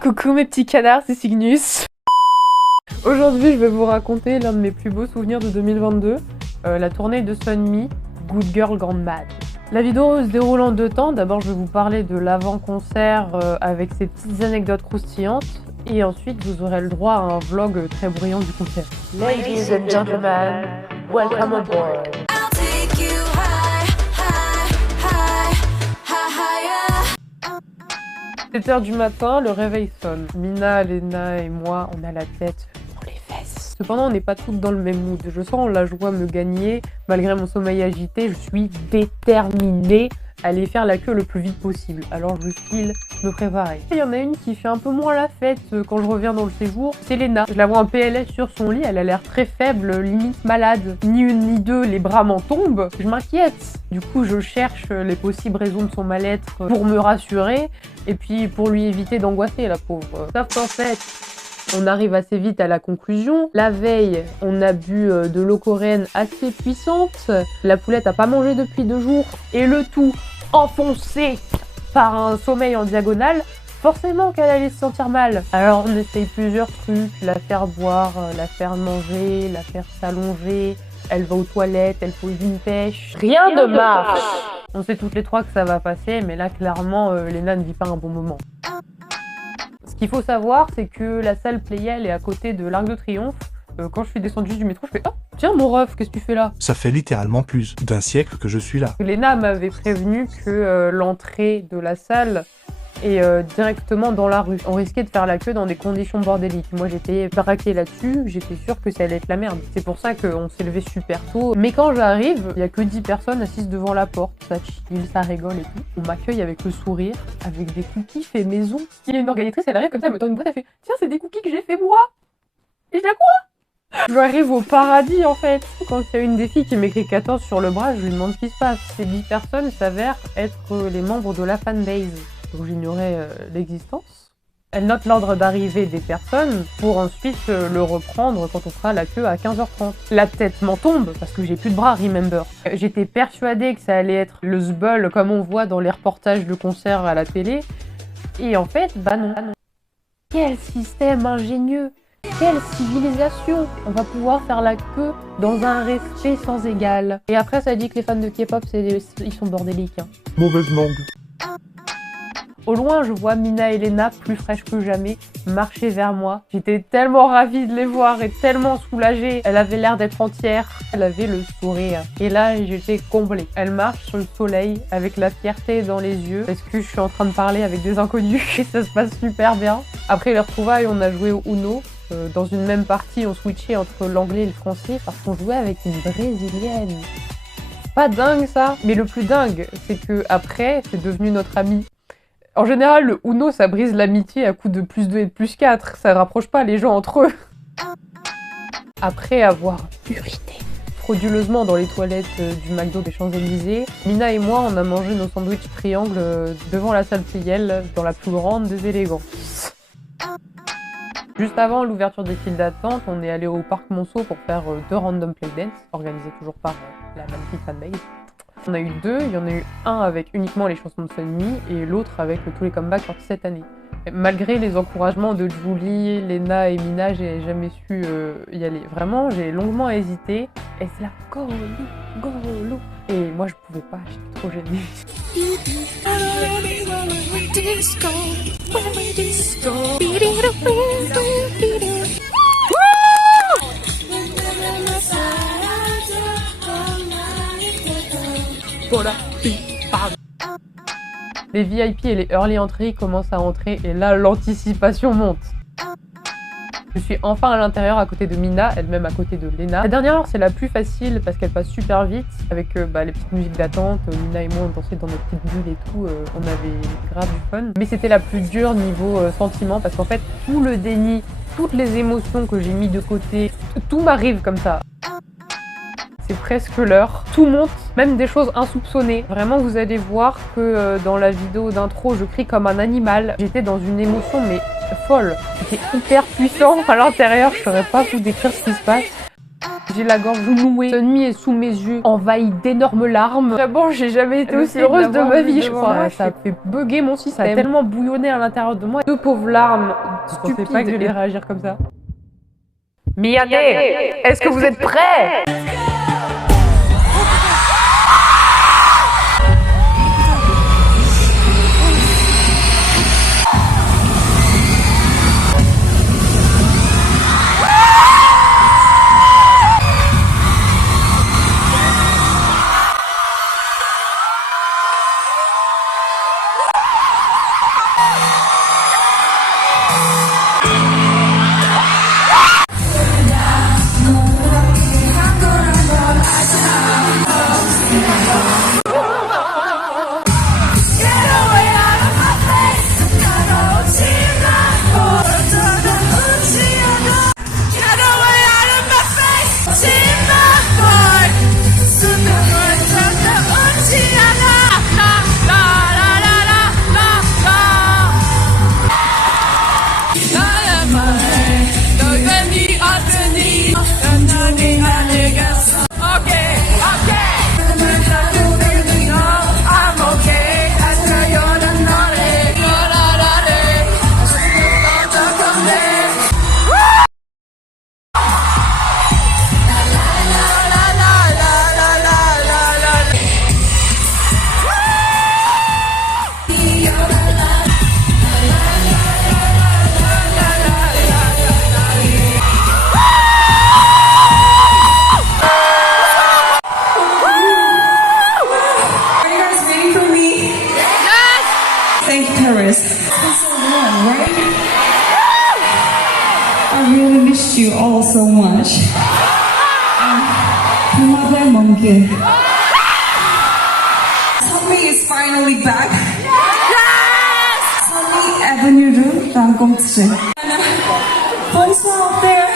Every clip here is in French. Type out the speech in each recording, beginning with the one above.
Coucou mes petits canards, c'est Cygnus. Aujourd'hui, je vais vous raconter l'un de mes plus beaux souvenirs de 2022, la tournée de Sunmi, Good Girl Gone Mad. La vidéo se déroule en deux temps. D'abord, je vais vous parler de l'avant-concert avec ses petites anecdotes croustillantes. Et ensuite, vous aurez le droit à un vlog très bruyant du concert. Ladies and gentlemen, welcome aboard. 7h du matin, le réveil sonne. Mina, Lena et moi, on a la tête pour les fesses. Cependant, on n'est pas toutes dans le même mood. Je sens la joie me gagner. Malgré mon sommeil agité, je suis déterminée à aller faire la queue le plus vite possible. Alors je file me préparer. Il y en a une qui fait un peu moins la fête quand je reviens dans le séjour, c'est Lena. Je la vois en PLS sur son lit, elle a l'air très faible, limite malade. Ni une ni deux, les bras m'en tombent. Je m'inquiète. Du coup, je cherche les possibles raisons de son mal-être pour me rassurer et puis pour lui éviter d'angoisser, la pauvre. Sauf qu'en fait, on arrive assez vite à la conclusion. La veille, on a bu de l'eau coréenne assez puissante. La poulette a pas mangé depuis 2 jours. Et le tout enfoncé par un sommeil en diagonale. Forcément qu'elle allait se sentir mal. Alors on essaye plusieurs trucs. La faire boire, la faire manger, la faire s'allonger. Elle va aux toilettes, elle pose une pêche. Rien ne marche. On sait toutes les trois que ça va passer. Mais là, clairement, Lena ne vit pas un bon moment. Ce qu'il faut savoir, c'est que la salle Playel est à côté de l'Arc de Triomphe. Quand je suis descendue du métro, je fais « Oh, tiens mon ref, qu'est-ce que tu fais là ?» Ça fait littéralement plus d'un siècle que je suis là. Lena m'avait prévenu que l'entrée de la salle est directement dans la rue. On risquait de faire la queue dans des conditions bordéliques. Moi j'étais braquée là-dessus, j'étais sûre que ça allait être la merde. C'est pour ça qu'on s'est levé super tôt. Mais quand j'arrive, il n'y a que 10 personnes assises devant la porte. Ça chill, ça rigole et tout. On m'accueille avec le sourire, avec des cookies faits maison. Il y a une organisatrice, elle arrive comme ça, elle me tend une boîte, elle fait « Tiens, c'est des cookies que j'ai fait moi !» Et je la quoi? J'arrive au paradis en fait. Quand il y a une des filles qui m'écrit 14 sur le bras, je lui demande ce qui se passe. Ces 10 personnes s'avèrent être les membres de la fanbase, dont j'ignorais l'existence. Elle note l'ordre d'arrivée des personnes pour ensuite le reprendre quand on fera la queue à 15h30. La tête m'en tombe parce que j'ai plus de bras, remember. J'étais persuadée que ça allait être le sbul comme on voit dans les reportages de concerts à la télé. Et en fait, bah non. Quel système ingénieux! Quelle civilisation! On va pouvoir faire la queue dans un respect sans égal. Et après, ça dit que les fans de K-pop, ils sont bordéliques. Hein. Mauvaise langue. Au loin, je vois Mina et Lena, plus fraîches que jamais, marcher vers moi. J'étais tellement ravie de les voir et tellement soulagée. Elle avait l'air d'être entière. Elle avait le sourire. Et là, j'étais comblée. Elle marche sur le soleil avec la fierté dans les yeux. Parce que je suis en train de parler avec des inconnus. Et ça se passe super bien. Après les retrouvailles, on a joué au Uno. Dans une même partie, on switchait entre l'anglais et le français parce qu'on jouait avec une brésilienne. Pas dingue ça. Mais le plus dingue, c'est que après, c'est devenu notre amie. En général, le Uno, ça brise l'amitié à coup de +2 et +4. Ça rapproche pas les gens entre eux. Après avoir urité frauduleusement dans les toilettes du McDo des Champs-Élysées, Mina et moi, on a mangé nos sandwichs triangles devant la salle Playel, dans la plus grande des élégances. Juste avant l'ouverture des files d'attente, on est allé au Parc Monceau pour faire 2 random play dance, organisés toujours par la magnifique fanbase. On a eu 2, il y en a eu un avec uniquement les chansons de Sunmi et l'autre avec tous les comebacks sortis cette année. Et malgré les encouragements de Julie, Lena et Mina, j'ai jamais su y aller. Vraiment, j'ai longuement hésité. Et c'est là, go, go, et moi je pouvais pas, j'étais trop gênée. Voilà. Les VIP et les early entry commencent à entrer et là l'anticipation monte. Je suis enfin à l'intérieur à côté de Mina, elle-même à côté de Lena. La dernière heure c'est la plus facile parce qu'elle passe super vite avec les petites musiques d'attente. Mina et moi on dansait dans nos petites bulles et tout, on avait grave du fun. Mais c'était la plus dure niveau sentiment parce qu'en fait tout le déni, toutes les émotions que j'ai mis de côté, tout m'arrive comme ça. C'est presque l'heure. Tout monte, même des choses insoupçonnées. Vraiment, vous allez voir que dans la vidéo d'intro, je crie comme un animal. J'étais dans une émotion, mais folle. C'était hyper puissant à l'intérieur. Je saurais pas vous décrire ce qui se passe. J'ai la gorge nouée. Sunmi est sous mes yeux, envahie d'énormes larmes. Vraiment, j'ai jamais été aussi heureuse de ma vie, je crois. Ça a fait bugger mon système. Ça a tellement bouillonné à l'intérieur de moi. Deux pauvres larmes stupides. Je pensais pas que j'allais réagir comme ça. Miyane, est-ce que vous êtes prêts? I really missed you all so much. Mother Monkey. Sunmi is finally back. Yes! Sunmi Avenue Ranggongchi. Boys out there.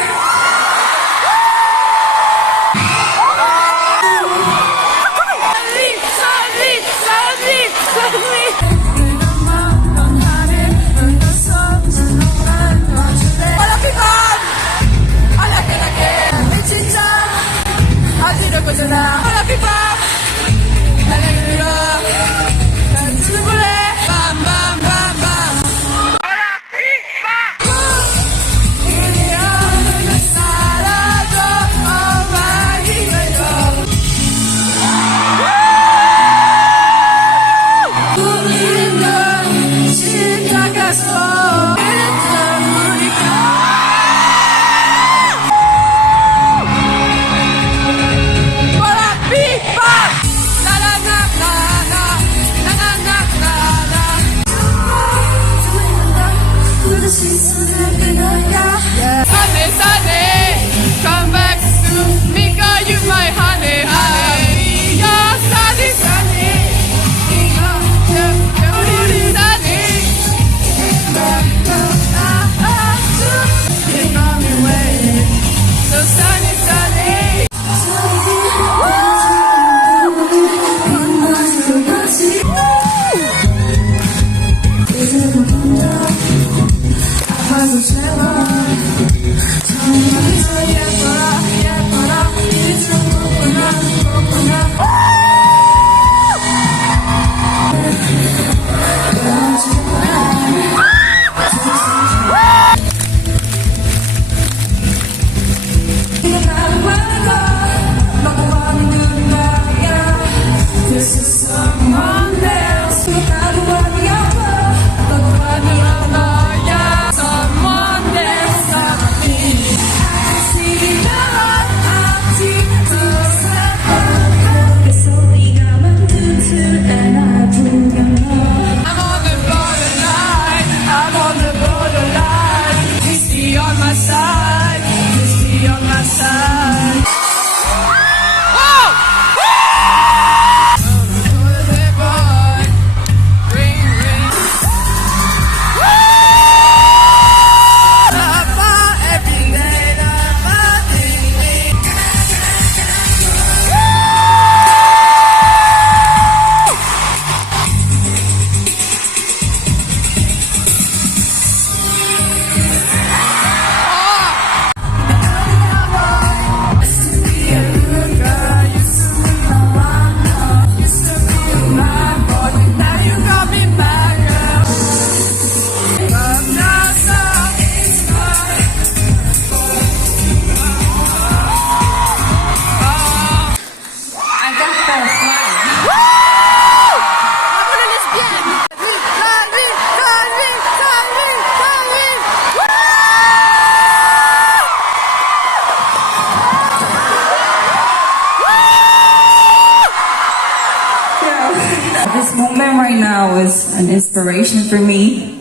was an inspiration for me.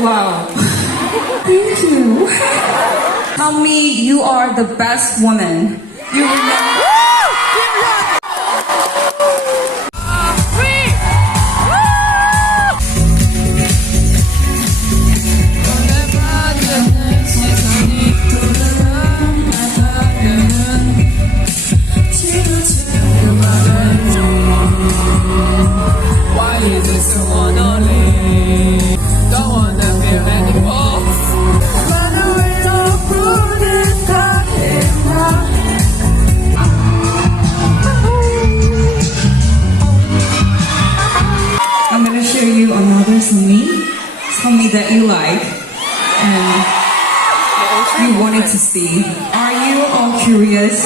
Wow. Thank you. Tell me you are the best woman. You remember. I'm gonna show you another something that you like and you wanted to see. Are you all curious?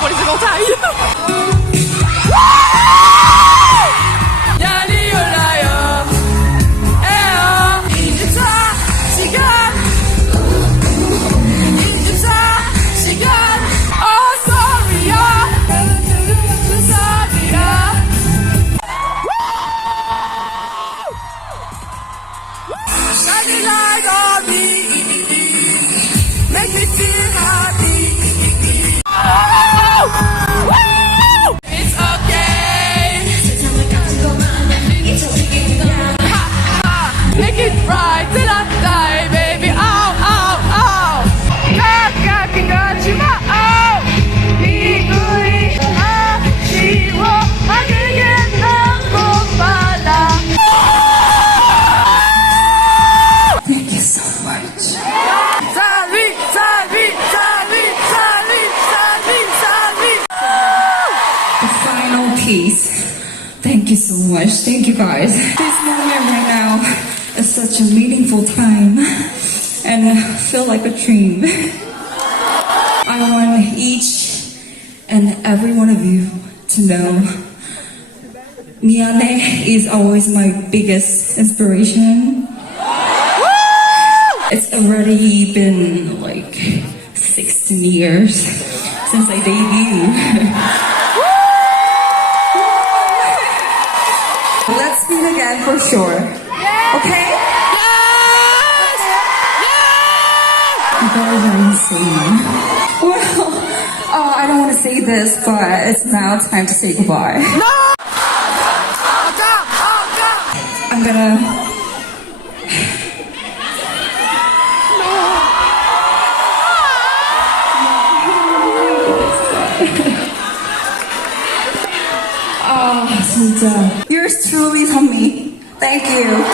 Pour les éventails. Make me feel happy. It's okay. Make it right till I die, baby. Ow, ow, ow. 가까이가지마. Oh. 미구이 아쉬워. 하늘에 너무 빨라. Thank you so much. The final piece. Thank you so much. Thank you guys. This moment right now is such a meaningful time and I feel like a dream. I want each and every one of you to know Miane is always my biggest inspiration. It's already been like 16 years since I debuted. Let's meet again for sure. Okay? You guys are insane. Well, I don't want to say this, but it's now time to say goodbye. I'm gonna... 진짜. Yours truly, Tommy. Thank you.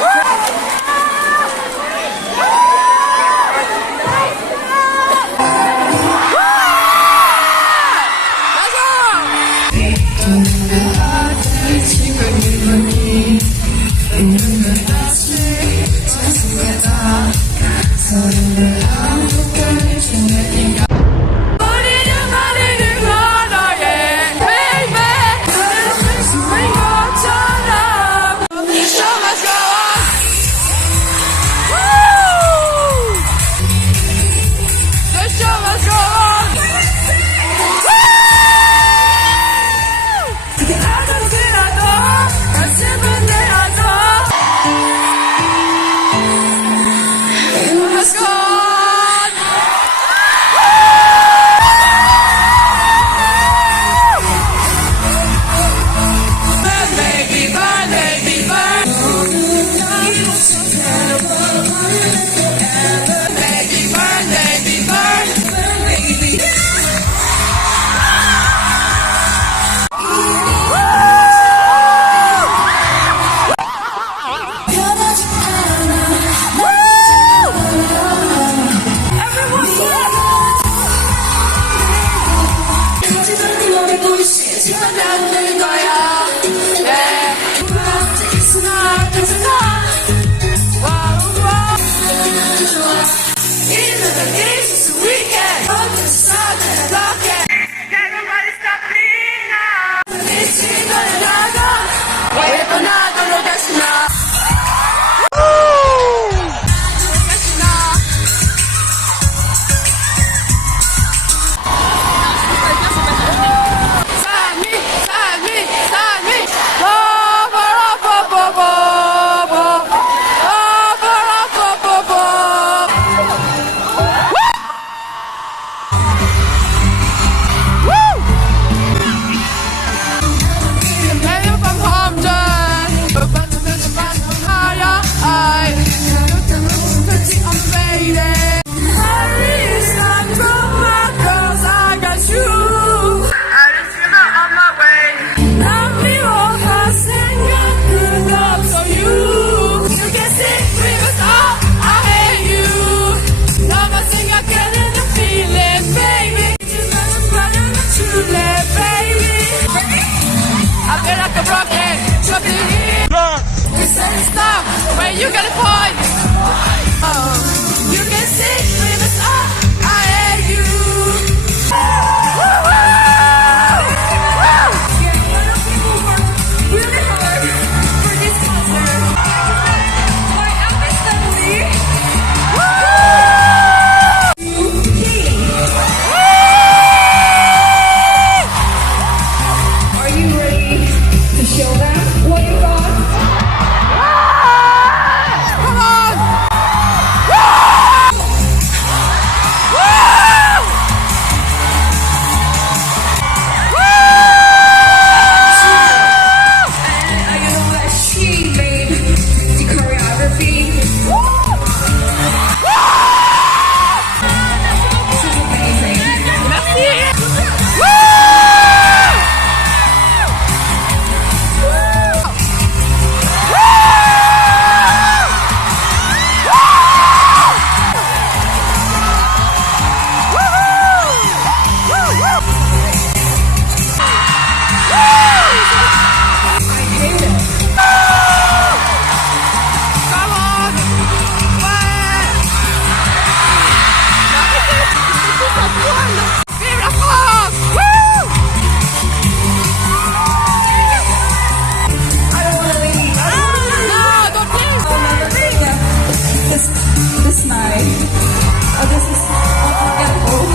Oh, this is unforgettable.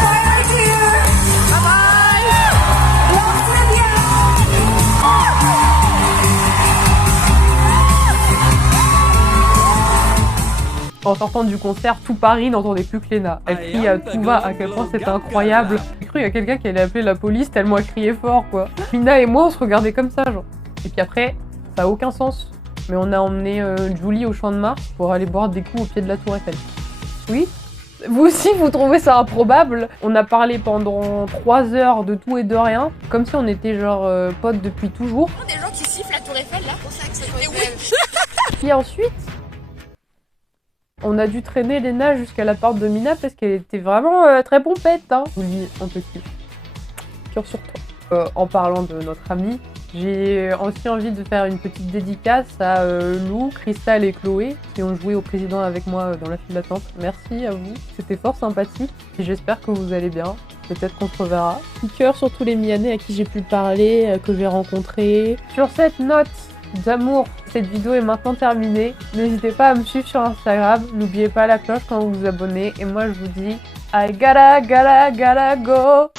Bye, my dear. Bye Love Cynthia. En sortant du concert, tout Paris n'entendait plus que Léna. Elle criait à tout va à quel point c'était incroyable. J'ai cru qu'il y a quelqu'un qui allait appeler la police tellement elle criait fort, quoi. Mina et moi, on se regardait comme ça, genre. Et puis après, ça a aucun sens. Mais on a emmené Julie au Champ de Mars pour aller boire des coups au pied de la Tour Eiffel. Oui? Vous aussi, vous trouvez ça improbable? On a parlé pendant 3 heures de tout et de rien, comme si on était genre potes depuis toujours. Des gens qui sifflent la Tour Eiffel là, pour ça que c'est oui. Puis ensuite, on a dû traîner Léna jusqu'à la porte de Mina parce qu'elle était vraiment très pompette. Hein. Julie, on te kiffe. Cœur sur toi. En parlant de notre amie, j'ai aussi envie de faire une petite dédicace à Lou, Cristal et Chloé qui ont joué au président avec moi dans la file d'attente. Merci à vous, c'était fort sympathique et j'espère que vous allez bien. Peut-être qu'on se reverra. Petit cœur sur tous les Milanais à qui j'ai pu parler, que j'ai rencontrés. Sur cette note d'amour, cette vidéo est maintenant terminée. N'hésitez pas à me suivre sur Instagram. N'oubliez pas la cloche quand vous vous abonnez. Et moi je vous dis I gotta go.